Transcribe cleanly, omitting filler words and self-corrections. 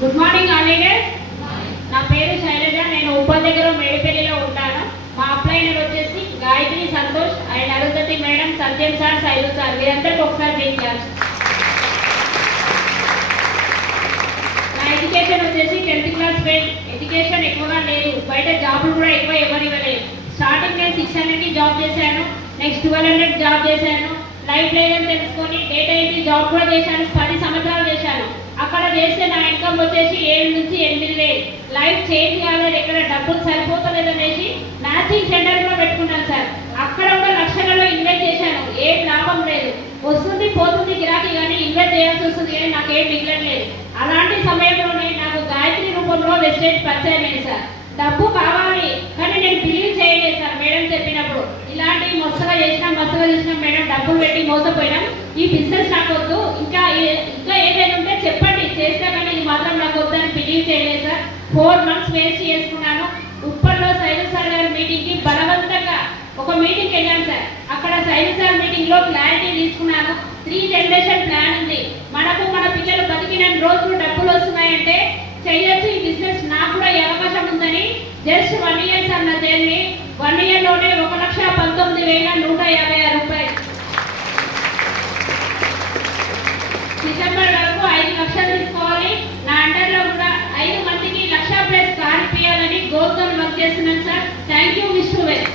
Good morning all leaders. నా పేరు శైలజ. నేను ఉప్పల్ దగ్గర మేడిపల్లిలో ఉంటాను. మా అప్లైనర్ వచ్చేసి Gayatri Santosh and Arundhati madam, Satyam sir, Shailu sir. వీరందరికీ ఒకసారి బ్రేక్ చేయాలి. నా ఎడ్యుకేషన్ వచ్చేసి 10th క్లాస్ ఫెయిల్. ఎడ్యుకేషన్ ఎక్కువగా లేదు, బయట జాబులు కూడా ఎక్కువ ఎవరు ఇవ్వలేదు. స్టార్టింగ్ నేను 600కి జాబ్ చేశాను, నెక్స్ట్ 1200 జాబ్ చేశాను. లైఫ్ లేదని తెలుసుకొని డేటా ఎంట్రీ జాబ్ కూడా చేశాను. 10 సంవత్సరాలు చేశాను. అక్కడ చేస్తే నా ఇన్కమ్ వచ్చేసి 7 నుంచి 8,000. లైఫ్ చేంజ్ కాలేదు, ఎక్కడ డబ్బులు సరిపోతలేదు అనేసి మ్యాచింగ్ సెంటర్ కూడా పెట్టుకున్నాను సార్. అక్కడ కూడా లక్షలలో ఇన్వెస్ట్ చేశాను, ఏం లాభం లేదు. వస్తుంది పోతుంది గిరాకీ, కానీ ఇన్వెస్ట్ చేయాల్సి వస్తుంది, కానీ నాకు ఏం మిగలట్లేదు. అలాంటి సమయంలోనే నాకు గాయత్రి రూపంలో వెస్టేజ్ పరిచయం అయింది సార్. డబ్బు కావాలి, కానీ నేను బిలీవ్ చేయలేదు సార్ మేడం చెప్పినప్పుడు. ఇలాంటి మస్తుగా చేసినాం మేడం, డబ్బులు పెట్టి మోసపోయినాం. ఈ బిజినెస్ నాకు వద్దు, ఇంకా ఏదైనా ఉంటే చెప్పండి చేస్తా, కానీ ఇది మాత్రం నాకు వద్దని బిలీవ్ చేయలేదు సార్. 4 months వేస్ట్ చేసుకున్నాను. ఉప్పల్లో శైలు సార్ గారి మీటింగ్కి బలవంతంగా ఒక మీటింగ్కి వెళ్ళాను సార్. అక్కడ శైలు సార్ మీటింగ్లో క్లారిటీ తీసుకున్నాను. 3 generation ప్లాన్ ఉంది. మనకు మన పిల్లలు బతికిన రోజులు డబ్బులు వస్తున్నాయంటే చెయ్యొచ్చు, ఈ బిజినెస్ నాకు కూడా ఈ అవకాశం ఉందని. జస్ట్ 1 year సార్ నా జర్నీ. 1 yearలోనే 1,19,156 రూపాయలు. డిసెంబర్ వరకు 5 లక్షలు తీసుకోవాలి. నా అండర్లో కూడా 5 మందికి 1,00,000+ కార్ ఇప్పించాలని గోల్తో వర్క్ చేస్తున్నాను sir. Thank you. Wish you well.